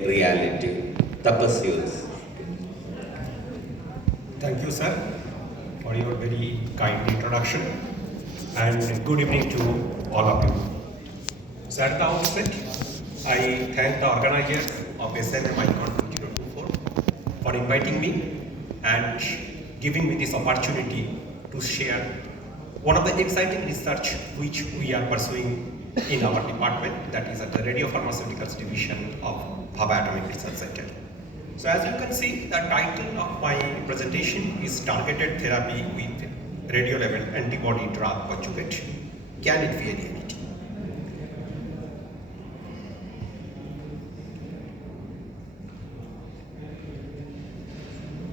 reality. Tapas yours. Thank you, sir, for your very kind introduction, and good evening to all of you. So at the outset, I thank the organizers of SNM Icon 2024 for inviting me and giving me this opportunity to share one of the exciting research which we are pursuing in our department, that is at the Radiopharmaceuticals Division of Bhabha Atomic Research Center. So as you can see, the title of my presentation is Targeted Therapy with Radiolabeled Antibody-Drug Conjugate. Can it be a reality?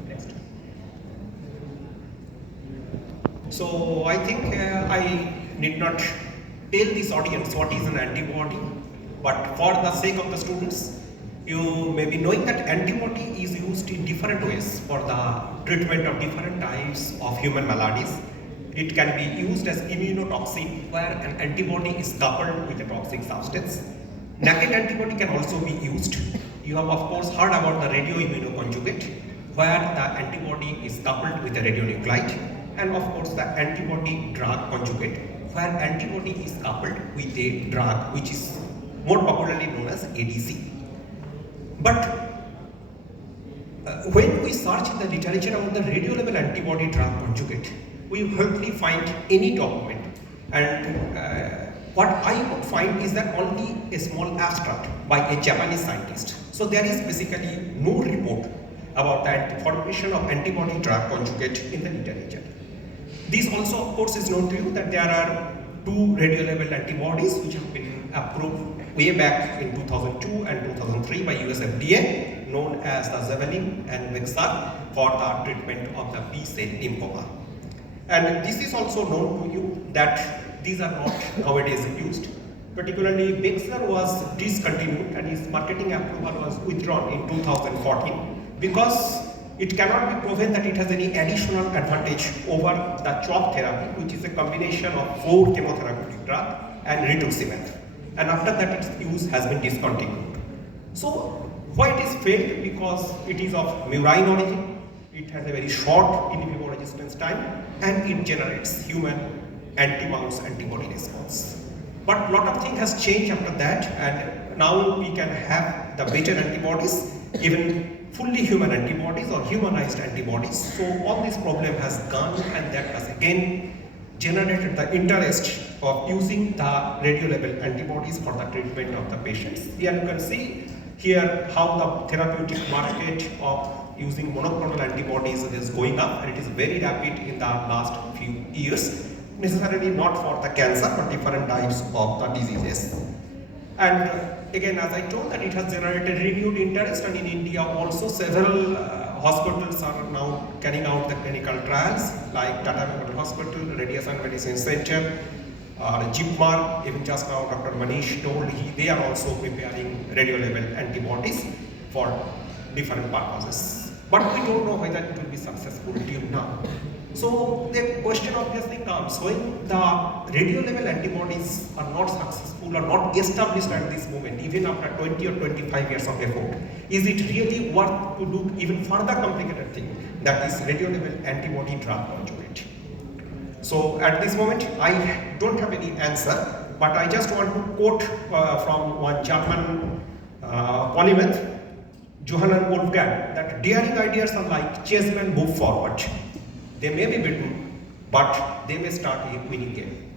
Next. So I think I need not tell this audience what is an antibody, but for the sake of the students, you may be knowing that antibody is used in different ways for the treatment of different types of human maladies. It can be used as immunotoxin, where an antibody is coupled with a toxic substance. Naked antibody can also be used. You have of course heard about the radioimmunoconjugate, where the antibody is coupled with a radionuclide, and of course the antibody-drug conjugate, where antibody is coupled with a drug which is more popularly known as ADC. But when we search in the literature about the radiolabeled antibody-drug conjugate, we hardly find any document, and what I would find is that only a small abstract by a Japanese scientist. So there is basically no report about the formation of antibody-drug conjugate in the literature. This also of course is known to you that there are two radiolabeled antibodies which have been approved way back in 2002 and 2003 by US FDA, known as the Zevalin and Vexar, for the treatment of the B-cell lymphoma. And this is also known to you that these are not nowadays used. Particularly Vexar was discontinued and its marketing approval was withdrawn in 2014 because it cannot be proven that it has any additional advantage over the CHOP therapy, which is a combination of 4 chemotherapeutic drugs and rituximab. And after that its use has been discontinued. So why it is failed? Because it is of murine origin, it has a very short in vivo resistance time, and it generates human anti-mouse antibody response. But a lot of things has changed after that, and now we can have the better antibodies, even fully human antibodies or humanized antibodies. So all this problem has gone, and that has again generated the interest of using the radiolabeled antibodies for the treatment of the patients. Here you can see here how the therapeutic market of using monoclonal antibodies is going up, and it is very rapid in the last few years, necessarily not for the cancer but different types of the diseases. And again, as I told, that it has generated renewed interest, and in India also several hospitals are now carrying out the clinical trials, like Tata Memorial Hospital, Radiation Medicine Center, JIPMAR. Even just now Dr. Manish told they are also preparing radiolabeled antibodies for different purposes. But we don't know whether it will be successful till now. So the question obviously comes, when the radiolabeled antibodies are not successful or not established at this moment, even after 20 or 25 years of effort, is it really worth to do even further complicated thing, that is radiolabeled antibody-drug conjugate? So at this moment, I don't have any answer, but I just want to quote from one German polymath, Johann Wolfgang, that daring ideas are like chessmen move forward. They may be beaten, but they may start a winning game.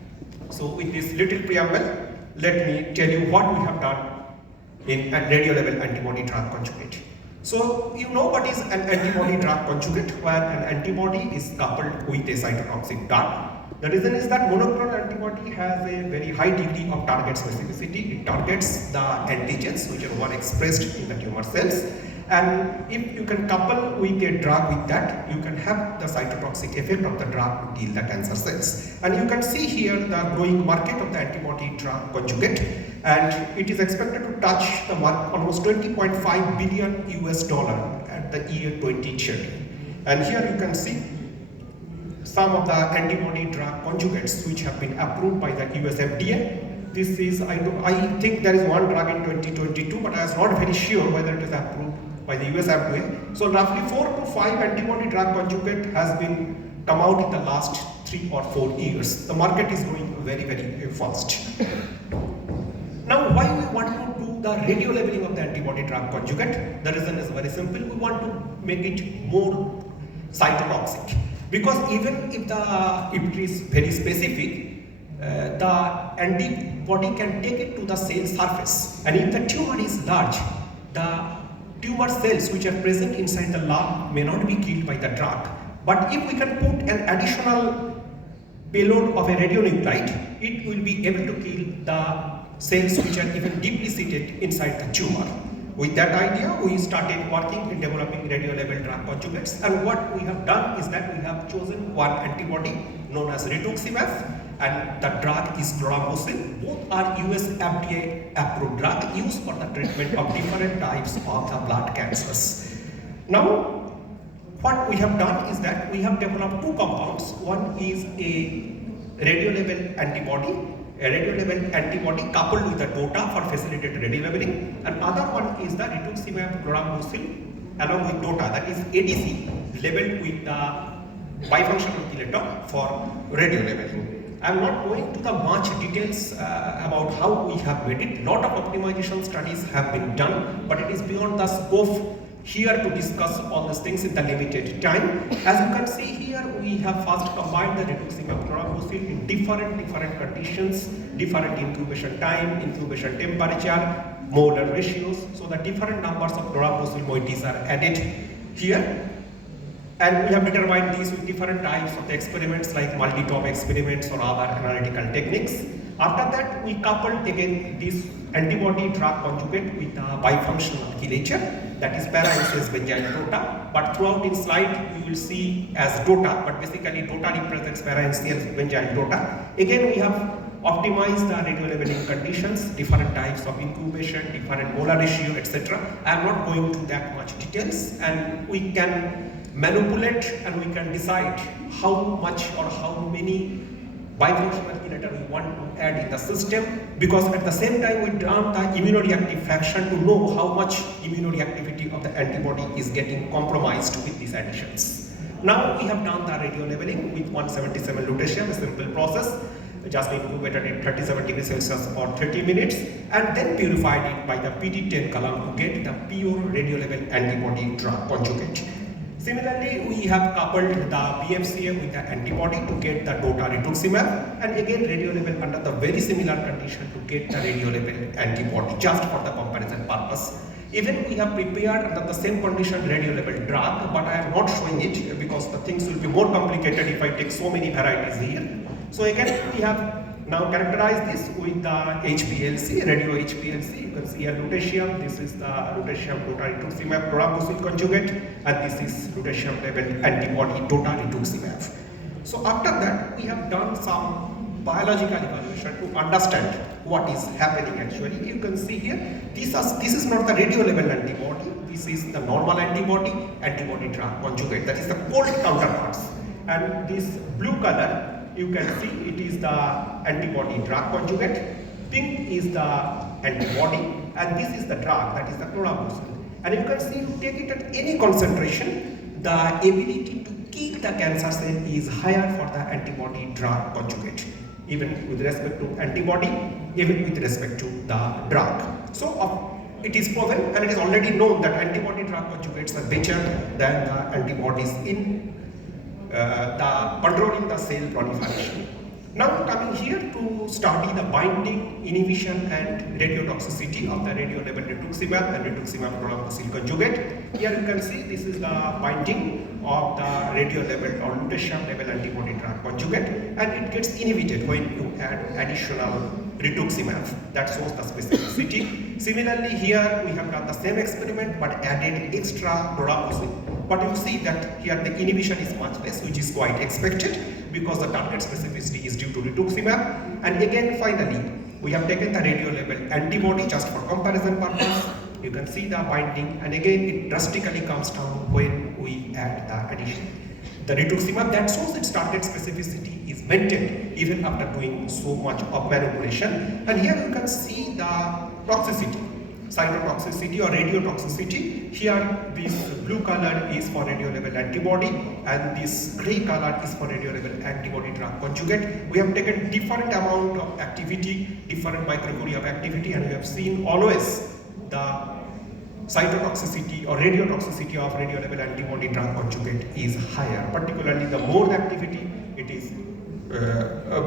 So with this little preamble, let me tell you what we have done in a radiolabeled antibody-drug conjugate. So you know what is an antibody-drug conjugate, where an antibody is coupled with a cytotoxic drug. The reason is that monoclonal antibody has a very high degree of target specificity. It targets the antigens which are overexpressed in the tumor cells. And if you can couple with a drug with that, you can have the cytotoxic effect of the drug to kill the cancer cells. And you can see here the growing market of the antibody-drug conjugate, and it is expected to touch the mark almost $20.5 billion at the year 2030. And here you can see some of the antibody-drug conjugates which have been approved by the US FDA. this is, I think there is one drug in 2022, but I was not very sure whether it is approved by the US FDA. So roughly 4 to 5 antibody-drug conjugate has been come out in the last 3 or 4 years. The market is growing very, very fast. Now, why we want to do the radio labeling of the antibody-drug conjugate? The reason is very simple. We want to make it more cytotoxic, because even if it is very specific, the antibody can take it to the cell surface, and if the tumor is large, the tumor cells which are present inside the lung may not be killed by the drug. But if we can put an additional payload of a radionuclide, it will be able to kill the cells which are even deeply seated inside the tumor. With that idea, we started working in developing radio-labeled drug conjugates, and what we have done is that we have chosen one antibody known as rituximab, and the drug is chlorambucil. Both are US FDA approved drug used for the treatment of different types of the blood cancers. Now, what we have done is that we have developed 2 compounds. One is a radio-labeled antibody, coupled with the DOTA for facilitated radiolabeling, and other one is the rituximab chlorambucil along with DOTA, that is ADC, labeled with the bifunctional chelator for radiolabeling. I am not going to the much details about how we have made it. Lot of optimization studies have been done, but it is beyond the scope here to discuss all these things in the limited time. As you can see here, we have first combined the rituximab chlorambucil in different conditions, different incubation time, incubation temperature, molar ratios. So the different numbers of chlorambucil moieties are added here. And we have determined these with different types of the experiments like multi-top experiments or other analytical techniques. After that, we coupled again this antibody-drug conjugate with a bifunctional chelator, that is para-instance benzyl DOTA. But throughout in slide, you will see as DOTA, but basically DOTA represents para-instance benzyl DOTA. Again, we have optimized the radiolabeling conditions, different types of incubation, different molar ratio, etc. I am not going to that much details, and we can manipulate and we can decide how much or how many bifunctional chelator we want to add in the system, because at the same time we run the immunoreactive fraction to know how much immunoreactivity of the antibody is getting compromised with these additions. Now we have done the radiolabeling with 177 lutetium, a simple process, just incubated at 37 degrees Celsius for 30 minutes, and then purified it by the PD10 column to get the pure radiolabeled antibody drug conjugate. Similarly, we have coupled the BFCA with the antibody to get the DOTA rituximab, and again radiolabeled under the very similar condition to get the radiolabeled antibody, just for the comparison purpose. Even we have prepared under the same condition radiolabeled drug, but I am not showing it because the things will be more complicated if I take so many varieties here. So again, we have now characterized this with the HPLC, radio HPLC. You can see here lutetium. This is the lutetium DOTA rituximab chlorambucil conjugate, and this is lutetium labeled antibody DOTA rituximab. So after that, we have done some biological evaluation to understand what is happening actually. You can see here, this is not the radio-labeled antibody. This is the normal antibody-drug conjugate. That is the cold counterparts. And this blue color, you can see it is the antibody-drug conjugate. Pink is the antibody, and this is the drug, that is the chlorambucil. And you can see, you take it at any concentration, the ability to kill the cancer cell is higher for the antibody-drug conjugate, even with respect to antibody, even with respect to the drug. So it is proven, and it is already known that antibody-drug conjugates are better than the antibodies in controlling the cell proliferation. Now coming here to study the binding, inhibition and radiotoxicity of the radio-labeled rituximab and rituximab chlorambucil conjugate. Here you can see this is the binding of the radio-labeled or lutetium-labeled antibody-drug conjugate, and it gets inhibited when you add additional rituximab. That shows the specificity. Similarly, here we have done the same experiment but added extra chlorambucil. But you see that here the inhibition is much less, which is quite expected because the target specificity is due to rituximab. And again, finally, we have taken the radio-labeled antibody just for comparison purpose. You can see the binding, and again it drastically comes down when we add the addition. the rituximab, that shows its target specificity is maintained even after doing so much of manipulation. And here you can see the toxicity, cytotoxicity or radiotoxicity. Here this blue color is for radiolabeled antibody and this gray color is for radiolabeled antibody-drug conjugate. We have taken different amount of activity, different microcurie of activity, and we have seen always the cytotoxicity or radiotoxicity of radiolabeled antibody-drug conjugate is higher. Particularly the more the activity, it is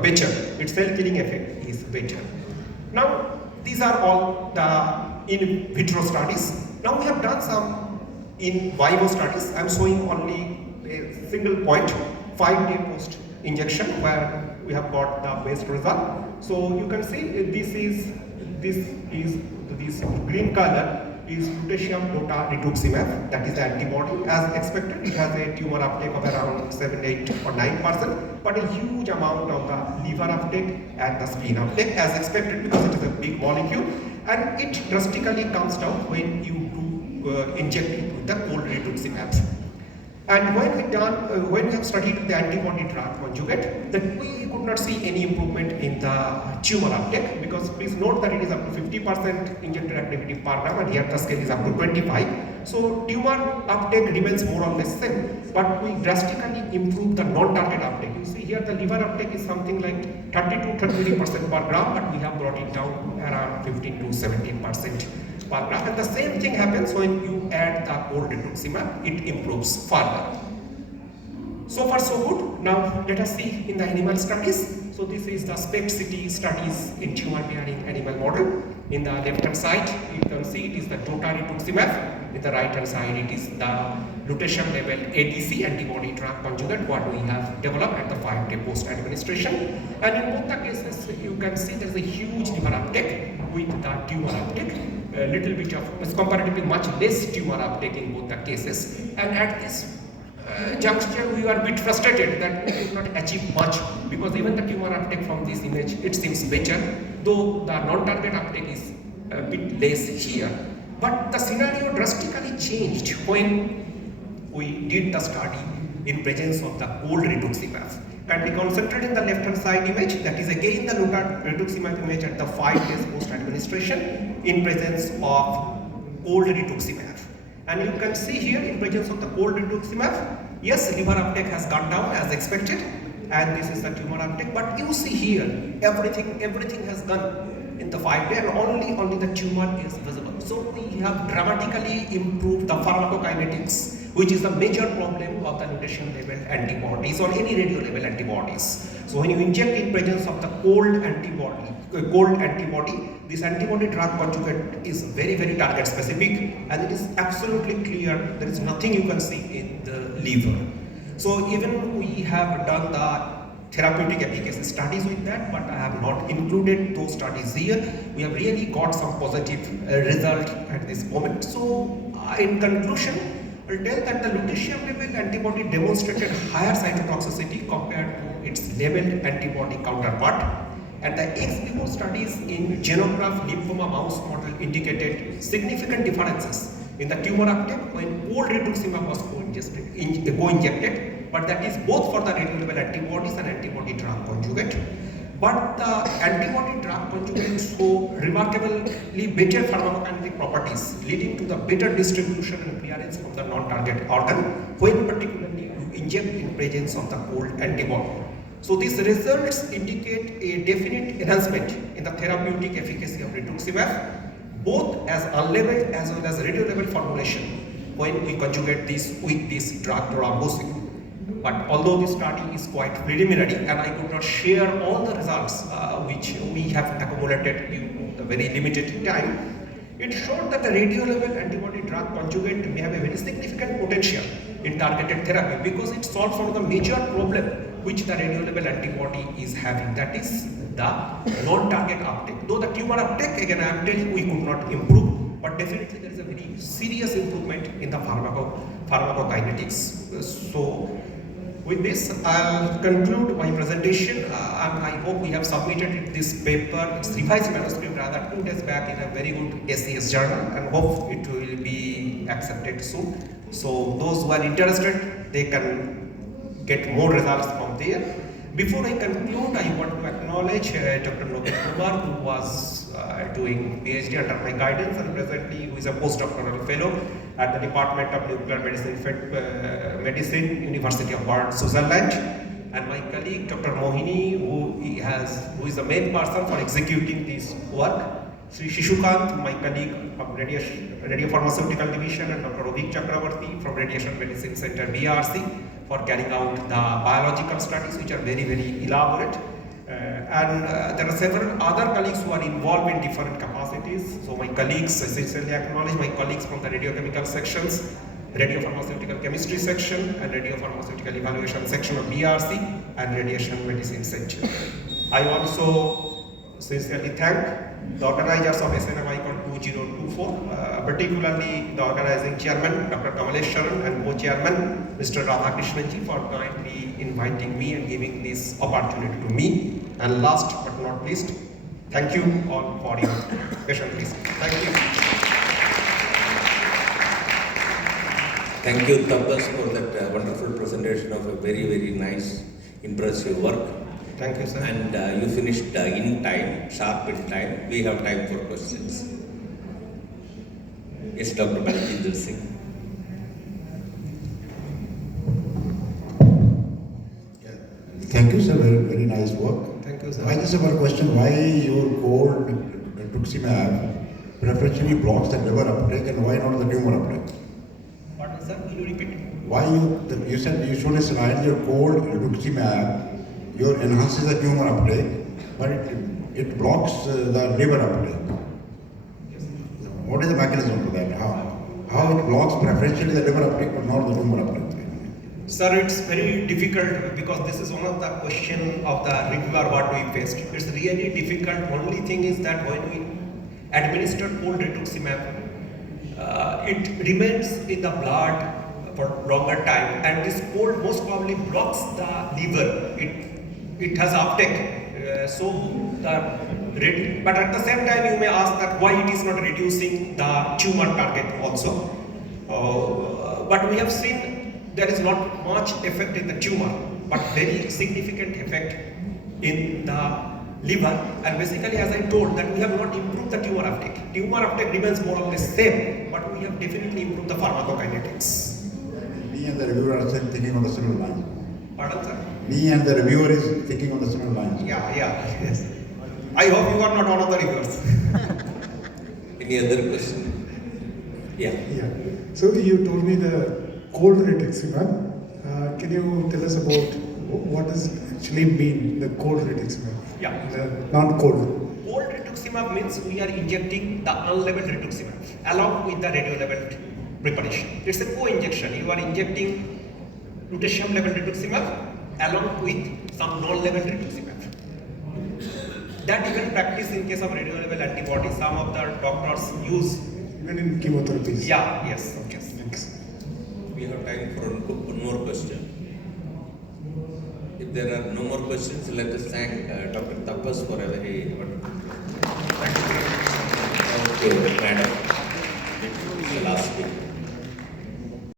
better. Its cell killing effect is better. Now these are all the in vitro studies. Now we have done some in vivo studies. I am showing only a single point, 5-day post injection, where we have got the best result. So you can see this green color is lutetium dotarituzumab, that is the antibody. As expected, it has a tumor uptake of around 7, 8 or 9%, but a huge amount of the liver uptake and the spleen uptake as expected, because it is a big molecule, and it drastically comes down when you do inject it with the cold rituximab. And when we have studied the antibody-drug conjugate, that we could not see any improvement in the tumor uptake, because please note that it is up to 50% injected activity per gram, and here the scale is up to 25. So tumor uptake remains more or less same, but we drastically improve the non-target uptake. You see here the liver uptake is something like 30 to 33% per gram, but we have brought it down around 15 to 17% per gram. And the same thing happens when you add the cold rituximab, it improves further. So far so good. Now let us see in the animal studies. So this is the SPECT-CT studies in tumor-bearing animal model. In the left hand side, you can see it is the dotarituzumab. In the right hand side, it is the lutetium-labeled ADC, antibody-drug conjugate, what we have developed at the 5-day post-administration. And in both the cases, you can see there is a huge liver uptake with the tumor uptake. A little bit of, comparatively much less tumor uptake in both the cases. And at this juncture, we were a bit frustrated that we could not achieve much, because even the tumor uptake from this image, it seems better, though the non-target uptake is a bit less here. But the scenario drastically changed when we did the study in presence of the cold rituximab. And we concentrate in the left hand side image, that is again the rituximab image at the 5 days post administration in presence of cold rituximab. And you can see here in presence of the cold rituximab, yes, liver uptake has gone down as expected, and this is the tumor uptake. But you see here, everything has gone in the 5 day, and only the tumor is visible. So we have dramatically improved the pharmacokinetics, which is the major problem of the lutetium-labeled antibodies or any radio-labeled antibodies. So when you inject in presence of the cold antibody, this antibody-drug conjugate is very, very target specific, and it is absolutely clear there is nothing you can see in the liver. So even we have done the therapeutic efficacy studies with that, but I have not included those studies here. We have really got some positive result at this moment. So in conclusion, I'll tell that the lutetium-labeled antibody demonstrated higher cytotoxicity compared to its labeled antibody counterpart, and the ex vivo studies in xenograft lymphoma mouse model indicated significant differences in the tumor uptake when cold rituximab was co-injected, but that is both for the radiolabeled antibodies and antibody-drug conjugate. But the antibody-drug conjugate show remarkably better pharmacokinetic properties, leading to the better distribution and clearance from the non-target organ when particularly you inject in presence of the cold antibody. So these results indicate a definite enhancement in the therapeutic efficacy of rituximab, both as unlabeled as well as radiolabeled formulation when we conjugate this with this drug dorambucil. But although this study is quite preliminary and I could not share all the results which we have accumulated in the very limited time, it showed that the radiolabeled antibody-drug conjugate may have a very significant potential in targeted therapy, because it solves one of the major problem which the radiolabeled antibody is having, that is the non-target uptake. Though the tumor uptake, again I am telling, we could not improve, but definitely there is a very serious improvement in the pharmacokinetics. So with this, I'll conclude my presentation, and I hope we have submitted this paper, its revised manuscript rather, 2 days back in a very good SES journal, and hope it will be accepted soon. So those who are interested, they can get more results from there. Before I conclude, I want to acknowledge Dr. Nobel Kumar, who was doing PhD under my guidance and presently who is a postdoctoral fellow at the Department of Nuclear Medicine, University of BARC, Switzerland. And my colleague, Dr. Mohini, who is the main person for executing this work. Sri Shishukant, my colleague from Radiopharmaceutical Division, and Dr. Ovik Chakravarti from Radiation Medicine Center, BARC, for carrying out the biological studies, which are very, very elaborate. There are several other colleagues who are involved in different capacities. So my colleagues, essentially acknowledge my colleagues from the radiochemical sections, radiopharmaceutical chemistry section, and radiopharmaceutical evaluation section of BRC, and Radiation Medicine Center. I also sincerely thank the organizers of SNM Icon 2024, particularly the organizing chairman, Dr. Kamalesh Sharan, and co-chairman, Mr. Radhakrishnanji, for kindly inviting me and giving this opportunity to me. And last but not least, thank you all for your patient listening. Thank you. Thank you, Tapas, for that wonderful presentation of a very, very nice, impressive work. Thank you, sir. And you finished in time, sharp in time. We have time for questions. Yes, Dr. Baljinder Singh. Thank you, sir. Very, very nice work. Thank you, sir. I just have a question. Why your cold rituximab preferentially blocks the liver uptake and why not the tumor uptake? Pardon, sir? Will you repeat? Why you said you showed a slide your cold rituximab enhances the tumor uptake, but it blocks the liver uptake. Yes. What is the mechanism for that? How it blocks preferentially the liver uptake but not the tumor uptake? Sir, it's very difficult because this is one of the question of the reviewer what we faced. It's really difficult. Only thing is that when we administer cold rituximab, it remains in the blood for longer time, and this cold most probably blocks the liver. It has uptake. But at the same time, you may ask that why it is not reducing the tumor target also. But we have seen there is not much effect in the tumor, but very significant effect in the liver. And basically, as I told, that we have not improved the tumor uptake. Tumor uptake remains more or less same, but we have definitely improved the pharmacokinetics. Me and the reviewer are thinking on the similar lines. Pardon, sir? Me and the reviewer is thinking on the similar lines. Yeah, yes. I hope you are not one of the reviewers. Any other question? Yeah. So you told me the cold rituximab. Can you tell us about what does actually mean the cold rituximab? Yeah. The non-cold. Cold rituximab means we are injecting the unlabeled rituximab along with the radiolabeled preparation. It's a co-injection. You are injecting lutetium-labeled rituximab along with some non-labeled rituximab. That even practice in case of radiolabeled antibodies, some of the doctors use. Even in chemotherapies? Yeah, yes. Thanks. We have time for one more question. If there are no more questions, let us thank Dr. Tapas for a very wonderful. Thank you, madam. The last speaker.